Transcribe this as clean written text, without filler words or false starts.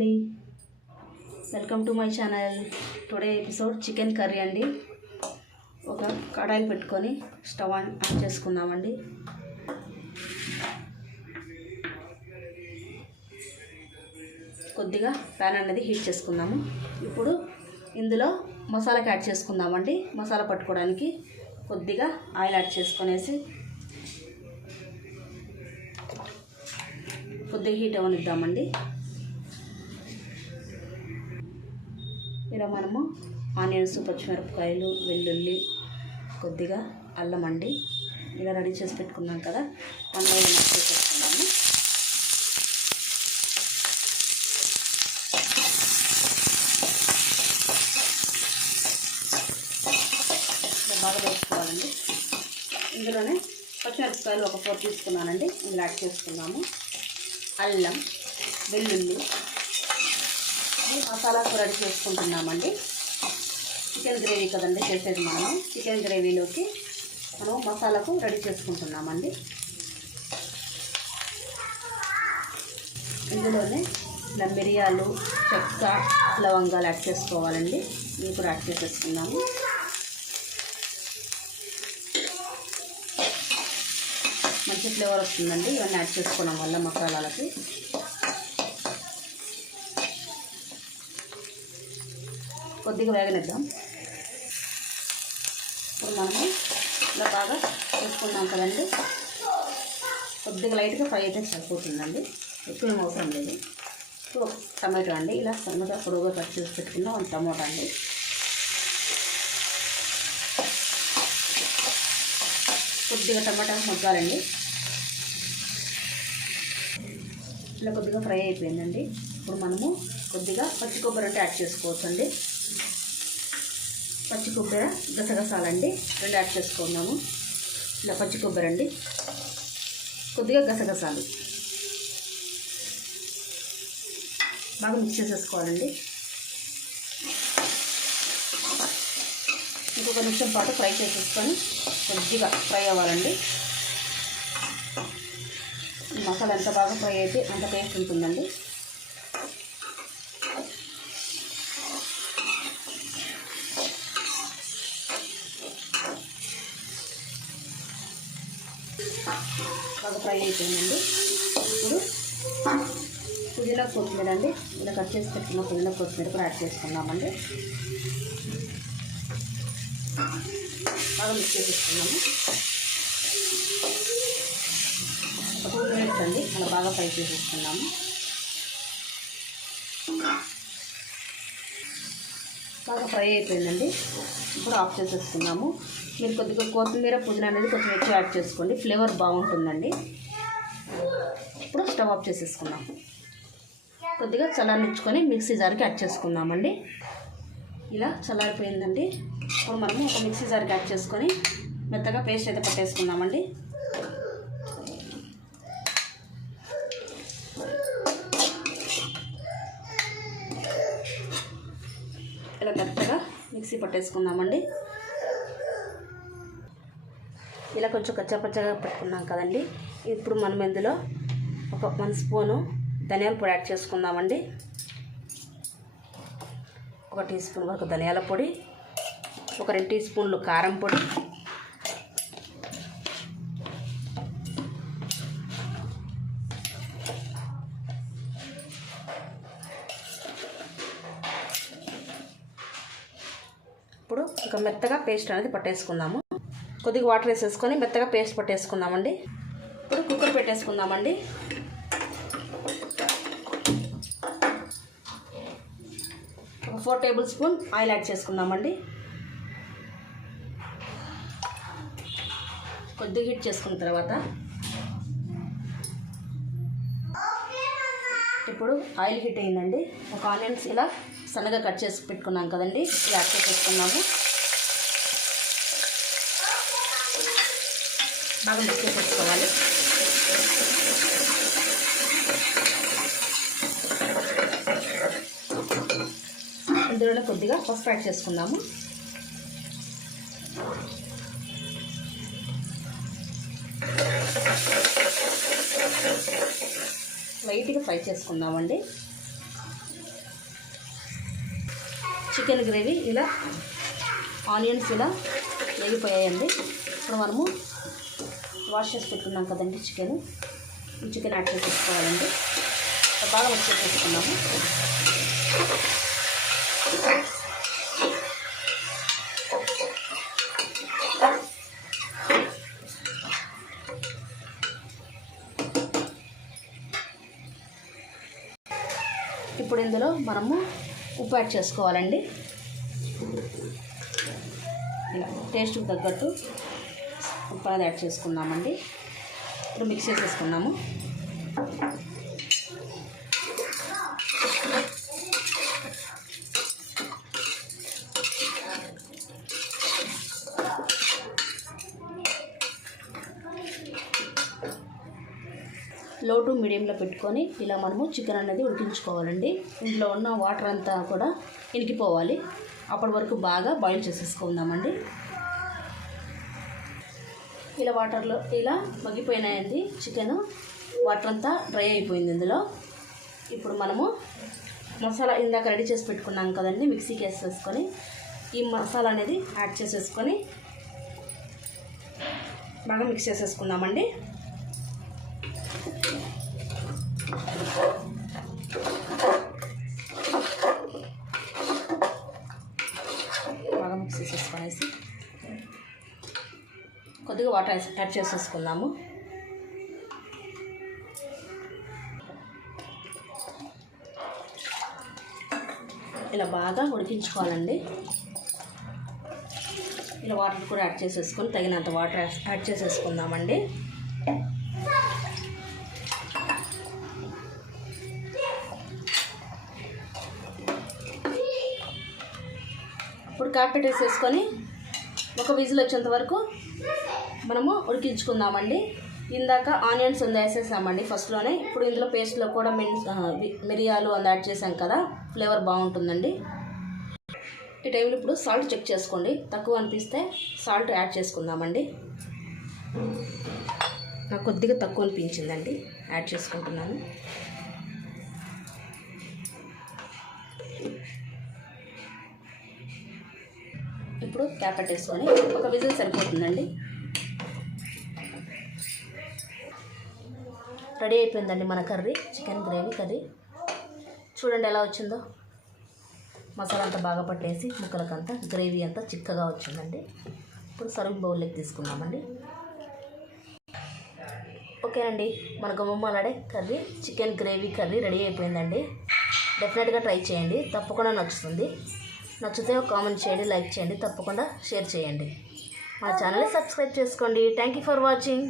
అండి, welcome to my channel. Today episode chicken curry అండి. ఒక కడాయి పెట్టుకొని స్టవ్ ఆన్ చేసుకుందామండి. కొద్దిగా ప్యాన్ అనేది హీట్ చేసుకుందాము. ఇప్పుడు ఇందులో మసాలాకి యాడ్ చేసుకుందామండి. మసాలా పట్టుకోవడానికి కొద్దిగా ఆయిల్ యాడ్ చేసుకొనేసి కొద్దిగా హీట్ అవనిద్దామండి. ఇలా మనము ఆనియన్స్, పచ్చిమిరపకాయలు, వెల్లుల్లి, కొద్దిగా అల్లం అండి ఇలా రెడీ చేసి పెట్టుకున్నాం కదా, అందులో చేసుకున్నాము. బాగా వేసుకోవాలండి. ఇందులోనే పచ్చిమిరపకాయలు ఒక 4 తీసుకున్నానండి, ఇందులో యాడ్ చేసుకున్నాము. అల్లం, వెల్లుల్లి మసాలాకు రెడీ చేసుకుంటున్నామండి. చికెన్ గ్రేవీ కదండి చేసేది మనము. చికెన్ గ్రేవీలోకి మనం మసాలాకు రెడీ చేసుకుంటున్నామండి. ఇందులోనే ఇలా మిరియాలు, చెక్క, లవంగాలు యాడ్ చేసుకోవాలండి. ఇవి కూడా యాడ్ చేసేసుకున్నాము. మంచి ఫ్లేవర్ వస్తుందండి ఇవన్నీ యాడ్ చేసుకోవడం వల్ల మసాలాలకి. కొద్దిగా వేగనిద్దాం. ఇప్పుడు మనము ఇలా బాగా వేసుకున్నాం కదండి, కొద్దిగా లైట్గా ఫ్రై అయితే సరిపోతుందండి, ఎక్కువ ఏం అవసరం లేదు. ఇప్పుడు టమాటో అండి, ఇలా సన్నగా పొడవుగా కట్ చేసి పెట్టుకున్న 1 టమాటా అండి. కొద్దిగా టమాటా మగ్గాలండి. ఇలా కొద్దిగా ఫ్రై అయిపోయిందండి. ఇప్పుడు మనము కొద్దిగా పచ్చి కొబ్బరి అంటే యాడ్ చేసుకోవచ్చు అండి. పచ్చి కొబ్బరి గసగసాలండి 2 యాడ్ చేసుకున్నాము. ఇలా పచ్చి కొబ్బరి అండి, కొద్దిగా గసగసాలు బాగా మిక్స్ చేసేసుకోవాలండి. ఇంకొక నిమిషం పాటు ఫ్రై చేసేసుకొని కొద్దిగా ఫ్రై అవ్వాలండి. మసాలా ఎంత బాగా ఫ్రై అయితే అంత టేస్ట్ ఉంటుందండి. బాగా ఫ్రై అయిపోయిందండి. ఇప్పుడు పుదీనా కొత్తిమీర అండి, ఇలా కట్ చేసి పెట్టుకున్న పుదీనా కొత్తిమీర కూడా యాడ్ చేసుకున్నామండి. బాగా మిక్స్ చేసేసుకున్నాము. ఒక 2 మినిట్స్ అండి అలా బాగా ఫ్రై చేసేసుకున్నాము. బాగా ఫ్రై అయిపోయిందండి. ఇప్పుడు ఆఫ్ చేసేసుకున్నాము. మీరు కొద్దిగా కొత్తిమీర, పుదీనా అనేది కొంచెం ఎక్కువ యాడ్ చేసుకోండి, ఫ్లేవర్ బాగుంటుందండి. ఇప్పుడు స్టవ్ ఆఫ్ చేసేసుకున్నాం. కొద్దిగా చల్లారించుకొని మిక్సీ జార్కి యాడ్ చేసుకుందామండి. ఇలా చల్లారిపోయిందండి. ఇప్పుడు మనము ఒక మిక్సీ జార్కి యాడ్ చేసుకొని మెత్తగా పేస్ట్ అయితే పట్టేసుకుందామండి. ఇలా మెత్తగా మిక్సీ పట్టేసుకుందామండి. ఇలా కొంచెం కచ్చాపచ్చగా పెట్టుకున్నాం కదండి. ఇప్పుడు మనం ఇందులో ఒక 1 స్పూను ధనియాల పొడి యాడ్ చేసుకుందామండి. 1 టీ స్పూన్ వరకు ధనియాల పొడి, ఒక 2 టీ స్పూన్లు కారం పొడి, ఇప్పుడు ఇక మెత్తగా పేస్ట్ అనేది పట్టేసుకుందాము. కొద్దిగా వాటర్ వేసేసుకొని మెత్తగా పేస్ట్ పట్టేసుకుందామండి. ఇప్పుడు కుక్కర్ పెట్టేసుకుందామండి. ఒక 4 టేబుల్ స్పూన్ ఆయిల్ యాడ్ చేసుకుందామండి. కొద్దిగా హీట్ చేసుకున్న తర్వాత ఇప్పుడు ఆయిల్ హీట్ అయిందండి. ఒక ఆనియన్స్ ఇలా సన్నగా కట్ చేసి పెట్టుకున్నాం కదండి, ఇలా యాడ్ చేసేసుకున్నాము. బాగా మిక్స్ చేసేసుకోవాలి. ఇందులో కొద్దిగా పసుపు యాడ్ చేసుకుందాము. లైట్గా ఫ్రై చేసుకుందామండి. చికెన్ గ్రేవీ ఇలా ఆనియన్స్ ఇలా వేగిపోయాయండి. ఇప్పుడు మనము వాష్ చేసి పెట్టుకున్నాం కదండి చికెన్ యాడ్ చేసేసుకోవాలండి. బాగా మిక్స్ చేసుకున్నాము. ఇప్పుడు ఇందులో మనము ఉప్పు యాడ్ చేసుకోవాలండి. ఇలా టేస్ట్కి తగ్గట్టు ఉప్పు అనేది యాడ్ చేసుకున్నామండి. ఇప్పుడు మిక్స్ చేసేసుకున్నాము. లో టు మీడియంలో పెట్టుకొని ఇలా మనము చికెన్ అనేది ఉడికించుకోవాలండి. ఇందులో ఉన్న వాటర్ అంతా కూడా ఇనికిపోవాలి. అప్పటి వరకు బాగా బాయిల్ చేసేసుకుందామండి. ఇలా వాటర్లో ఇలా మగ్గిపోయినాయండి. చికెన్ వాటర్ అంతా డ్రై అయిపోయింది ఇందులో. ఇప్పుడు మనము మసాలా ఇందాక రెడీ చేసి పెట్టుకున్నాం కదండి, మిక్సీకి వేసేసుకొని ఈ మసాలా అనేది యాడ్ చేసేసుకొని బాగా మిక్స్ చేసేసుకుందామండి. బాగా మిక్స్ చేసేసుకొనేసి కొద్దిగా వాటర్ యాడ్ చేసేసుకుందాము. ఇలా బాగా ఉడికించుకోవాలండి. ఇలా వాటర్ కూడా యాడ్ చేసేసుకొని తగినంత వాటర్ యాడ్ చేసేసుకుందామండి. ఇప్పుడు కార్పెట్ వేసేసుకొని ఒక విజిల్ వచ్చేంత వరకు మనము ఉడికించుకుందామండి. ఇందాక ఆనియన్స్ వేసేసామండి ఫస్ట్లోనే. ఇప్పుడు ఇందులో పేస్ట్లో కూడా మిరియాలు యాడ్ చేసాం కదా, ఫ్లేవర్ బాగుంటుందండి. ఈ టైంలో ఇప్పుడు సాల్ట్ చెక్ చేసుకోండి. తక్కువ అనిపిస్తే సాల్ట్ యాడ్ చేసుకుందామండి. నాకు కొద్దిగా తక్కువ అనిపించిందండి, యాడ్ చేసుకుంటున్నాను. ఇప్పుడు క్యాప్ పెట్టేసుకొని ఒక విజిల్ సరిపోతుందండి. రెడీ అయిపోయిందండి మన కర్రీ, చికెన్ గ్రేవీ కర్రీ. చూడండి ఎలా వచ్చిందో. మసాలా అంతా బాగా పట్టేసి ముక్కలకంతా గ్రేవీ అంతా చిక్కగా వచ్చిందండి. ఇప్పుడు సర్వింగ్ బౌల్లోకి తీసుకుందామండి. ఓకేనండి, మన గుమ్మలాడే curry, chicken gravy curry ready అయిపోయిందండి. డెఫినెట్గా ట్రై చేయండి, తప్పకుండా నచ్చుతుంది. నచ్చితే ఒక కామెంట్ చేయండి, లైక్ చేయండి, తప్పకుండా షేర్ చేయండి. మా ఛానల్ని సబ్స్క్రైబ్ చేసుకోండి. Thank you for watching.